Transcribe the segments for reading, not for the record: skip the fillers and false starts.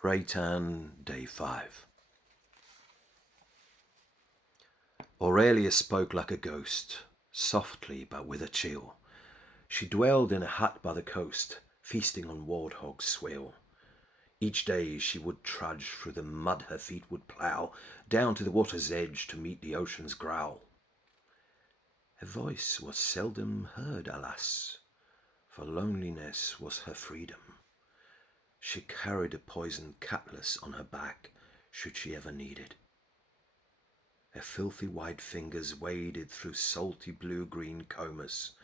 Reytan, Day 5. Aurelia spoke like a ghost, softly but with a chill. She dwelled in a hut by the coast, feasting on warthog's swill. Each day she would trudge through the mud her feet would plough, down to the water's edge to meet the ocean's growl. Her voice was seldom heard, alas, for loneliness was her freedom. She carried a poisoned cutlass on her back, should she ever need it. Her filthy white fingers waded through salty blue-green combers,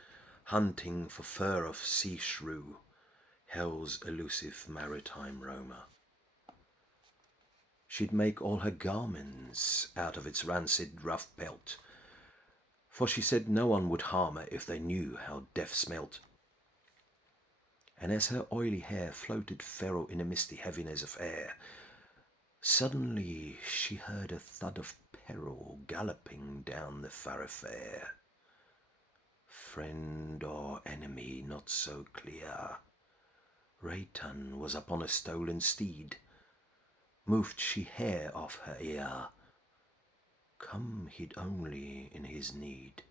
hunting for fur of sea shrew, hell's elusive maritime roamer. She'd make all her garments out of its rancid rough pelt, for she said no one would harm her if they knew how death smelt. And as her oily hair floated feral in a misty heaviness of air, suddenly she heard a thud of peril galloping down the thoroughfare. Friend or enemy not so clear, Reytan was upon a stolen steed. Moved she hair off her ear, come he'd only in his need.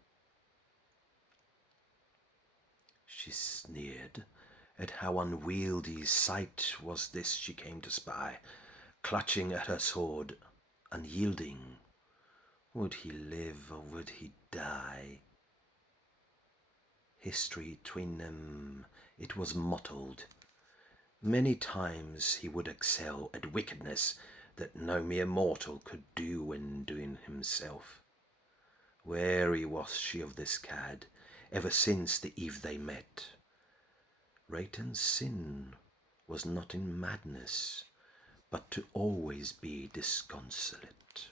She sneered at how unwieldy sight was this she came to spy, clutching at her sword, unyielding. Would he live or would he die? History 'tween them, it was mottled. Many times he would excel at wickedness that no mere mortal could do when doing himself. Wary was she of this cad, ever since the eve they met. Reytan's sin was not in madness, but to always be disconsolate.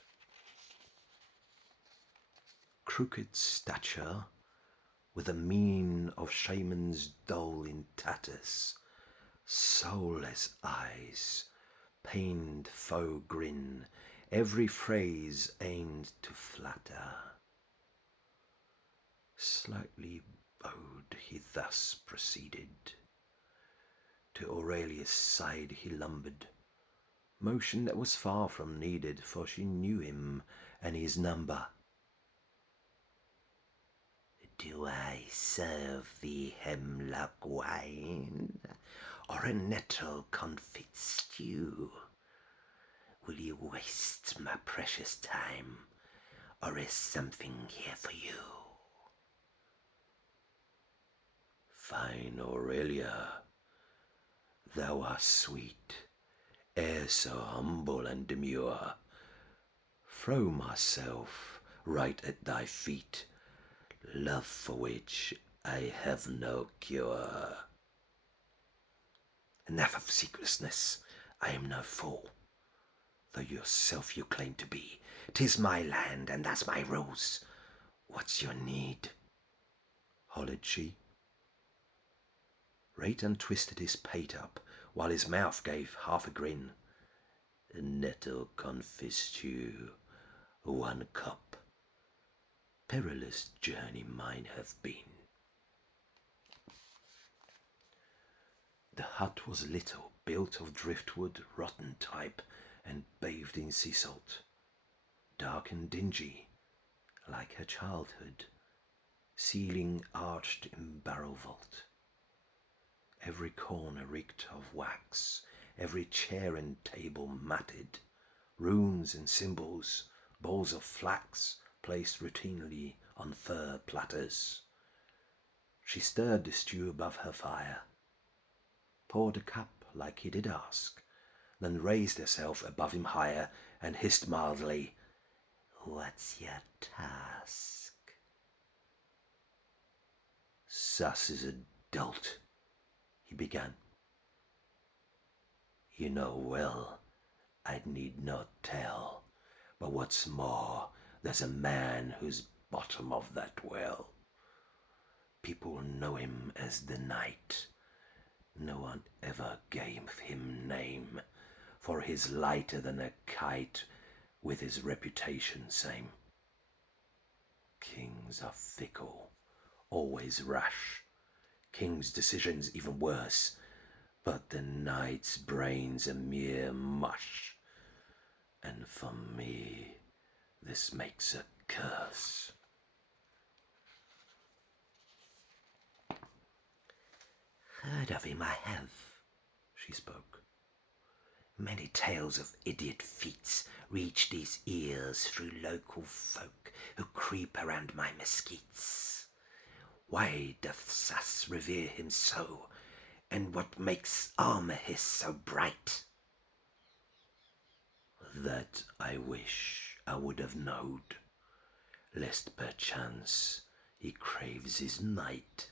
Crooked stature, with a mien of shaman's doll in tatters, soulless eyes, pained faux grin, every phrase aimed to flatter. Slightly bowed he thus proceeded. To Aurelia's side he lumbered, motion that was far from needed, for she knew him and his number. Do I serve thee hemlock wine, or a nettle confit stew? Will you waste my precious time, or is something here for you? Fine Aurelia, thou art sweet, ere so humble and demure. Throw myself right at thy feet, love for which I have no cure. Enough of secretlessness, I am no fool, though yourself you claim to be. 'Tis my land, and that's my rules. What's your need? Hollered she. Reytan twisted his pate up, while his mouth gave half a grin. A nettle confit stew, 1 cup. Perilous journey mine hath been. The hut was little, built of driftwood, rotten type, and bathed in sea salt. Dark and dingy, like her childhood, ceiling arched in barrel vault. Every corner reeked of wax, every chair and table matted. Runes and symbols, bowls of flax placed routinely on fur platters. She stirred the stew above her fire, poured a cup like he did ask, then raised herself above him higher and hissed mildly, "What's your task?" "Sus is a dolt," he began. "You know well I'd need not tell, but what's more, there's a man who's bottom of that well. People know him as the Knight. No one ever gave him name, for he's lighter than a kite, with his reputation same. Kings are fickle, always rash. King's decisions even worse. but the night's brain's a mere mush, and for me this makes a curse. Heard of him I have, she spoke. Many tales of idiot feats reach these ears through local folk who creep around my mesquites. Why doth Sass revere him so, and what makes armour his so bright? That I wish I would have knowed, lest perchance he craves his night.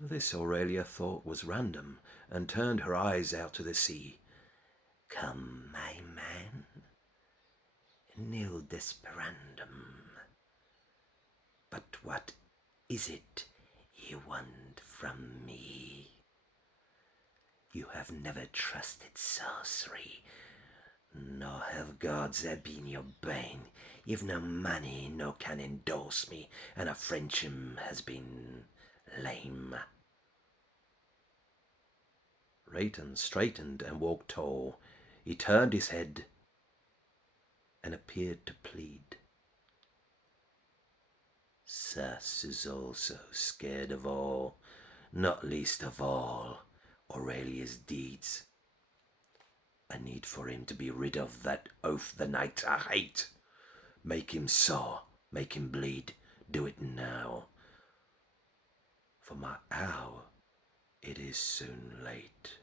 This Aurelia thought was random, and turned her eyes out to the sea. Come, my man, nil desperandum. But what is it you want from me? You have never trusted sorcery, nor have gods there been your bane. You've no money, no can endorse me, and our friendship has been lame. Reytan straightened and walked tall. He turned his head and appeared to plead. Sass is also scared of all, not least of all Aurelia's deeds. I need for him to be rid of that oath the night I hate. Make him soar, make him bleed, do it now. For my hour, it is soon late.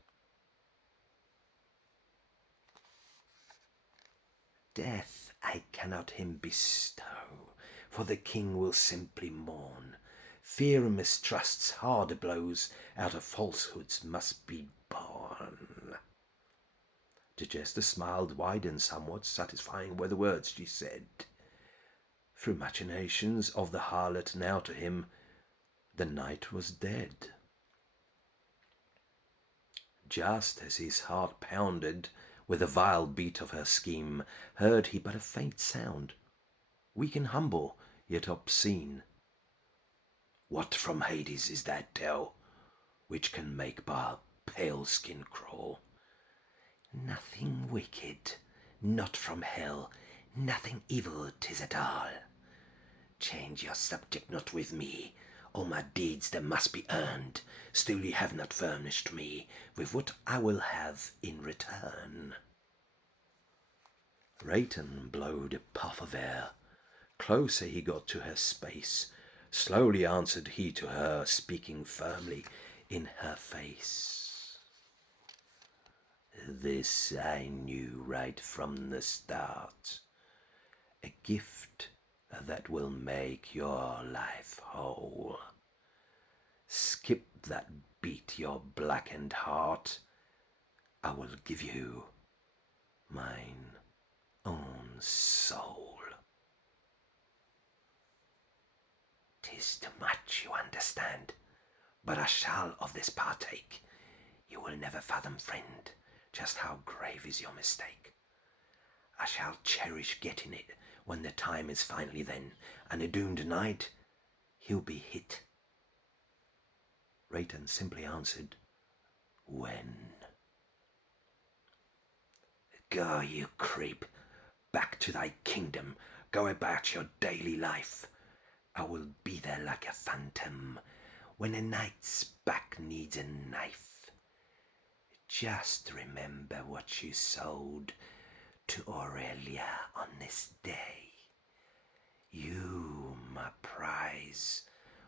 Death I cannot him bestow, for the king will simply mourn. Fear and mistrust's harder blows out of falsehoods must be borne. The jester smiled wide and somewhat satisfying were the words she said. Through machinations of the harlot now to him, the night was dead. Just as his heart pounded with the vile beat of her scheme, heard he but a faint sound, weak and humble, yet obscene. What from Hades is that tell, which can make bar pale skin crawl? Nothing wicked, not from hell, nothing evil 'tis at all. Change your subject not with me, all my deeds they must be earned. Still ye have not furnished me with what I will have in return. Reytan blowed a puff of air. Closer he got to her space. Slowly answered he to her, speaking firmly in her face. This I knew right from the start. A gift that will make your life whole. Skip that beat your blackened heart. I will give you mine own soul. 'Tis too much, you understand, but I shall of this partake. You will never fathom, friend, just how grave is your mistake. I shall cherish getting it when the time is finally then, and the doomed knight, he'll be hit. Reytan simply answered, when? Go, you creep, back to thy kingdom, go about your daily life. I will be there like a phantom when a knight's back needs a knife. Just remember what you sold to Aurelia on this day. You, my prize,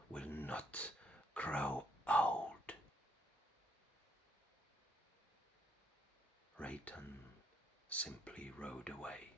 will not grow old. Reytan simply rode away.